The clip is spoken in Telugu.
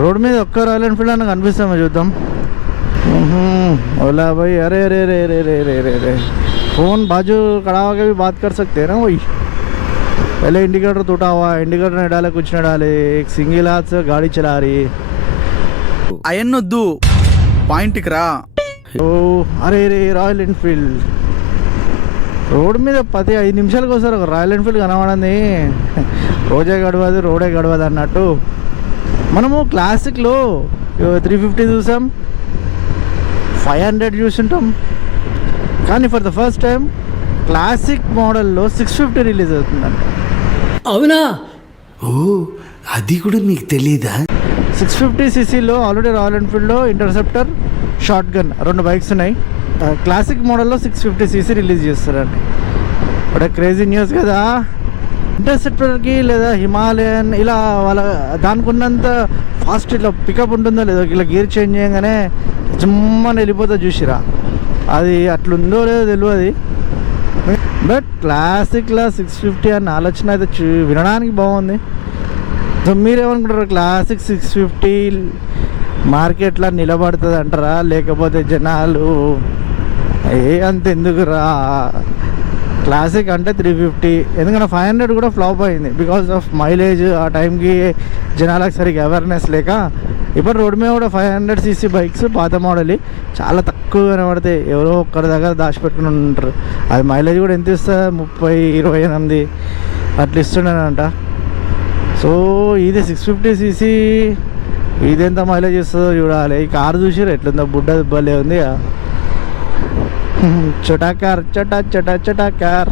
रोड में ఒక్క రాయల్ ఎన్ఫీల్డ్ అని కనిపిస్తామో చూద్దాం. ओला भाई, अरे अरे रे रे रे रे रे रे फोन बाजू खड़ा होकर भी बात कर सकते हैं ना वही. पहले इंडिकेटर टूटा हुआ, इंडिकेटर नहीं डाले, कुछ नहीं डाले, एक सिंगल हाथ से गाड़ी चला रही. అయన్నొద్దు, పాయింట్కి రా. ఓ అరే రే రాయల్ ఎన్ఫీల్డ్ రోడ్ మీద 15 నిమిషాలకు వస్తారు ఒక రాయల్ ఎన్ఫీల్డ్ కనబడింది. రోజే గడవదు, రోడే గడవదు అన్నట్టు. మనము క్లాసిక్లో 350 చూసాం, 500 చూసింటాం, కానీ for the first time classic మోడల్లో 650 రిలీజ్ అవుతుందంట. అవునా? ఓ, అది కూడా మీకు తెలీదా? 650cc ఆల్రెడీ రాయల్ ఎన్ఫీల్డ్లో ఇంటర్సెప్టర్, షార్ట్ గన్ 2 బైక్స్ ఉన్నాయి. క్లాసిక్ మోడల్లో 650cc రిలీజ్ చేస్తారండి. బట్ క్రేజీ న్యూస్ కదా. ఇంటర్సెప్టర్కి లేదా హిమాలయన్ ఇలా వాళ్ళ దానికి ఉన్నంత ఫాస్ట్ ఇట్లా పికప్ ఉంటుందో లేదో, ఇలా గేర్ చేంజ్ చేయగానే జమ్మని వెళ్ళిపోతా చూసిరా. అది అట్లుందో లేదో తెలియదు. బట్ క్లాసిక్లో 650 అన్న ఆలోచన అయితే వినడానికి బాగుంది. సో మీరేమనుకుంటారు, క్లాసిక్ 650 మార్కెట్లో నిలబడుతుంది అంటారా, లేకపోతే జనాలు అంత ఎందుకురా క్లాసిక్ అంటే 350? ఎందుకంటే 500 కూడా ఫ్లాప్ అయింది బికాస్ ఆఫ్ మైలేజ్. ఆ టైంకి జనాలకు సరిగ్గా అవేర్నెస్ లేక. ఇప్పుడు రోడ్ మీద కూడా 500cc బైక్స్ పాత మోడల్ చాలా తక్కువ కనబడతాయి. ఎవరో ఒక్కరి దగ్గర దాచిపెట్టుకుని ఉంటారు. అది మైలేజ్ కూడా ఎంత ఇస్తుంది, 30-28 అట్లా ఇస్తుండేనంట. సో ఇది 650cc, ఇది ఎంత మైలేజ్ ఇస్తుందో చూడాలి. ఈ కారు చూసిరు ఎట్లుందో, బుడ్డ దుబ్బలే ఉంది. చటాకార్ చటా చటా చటాకార్.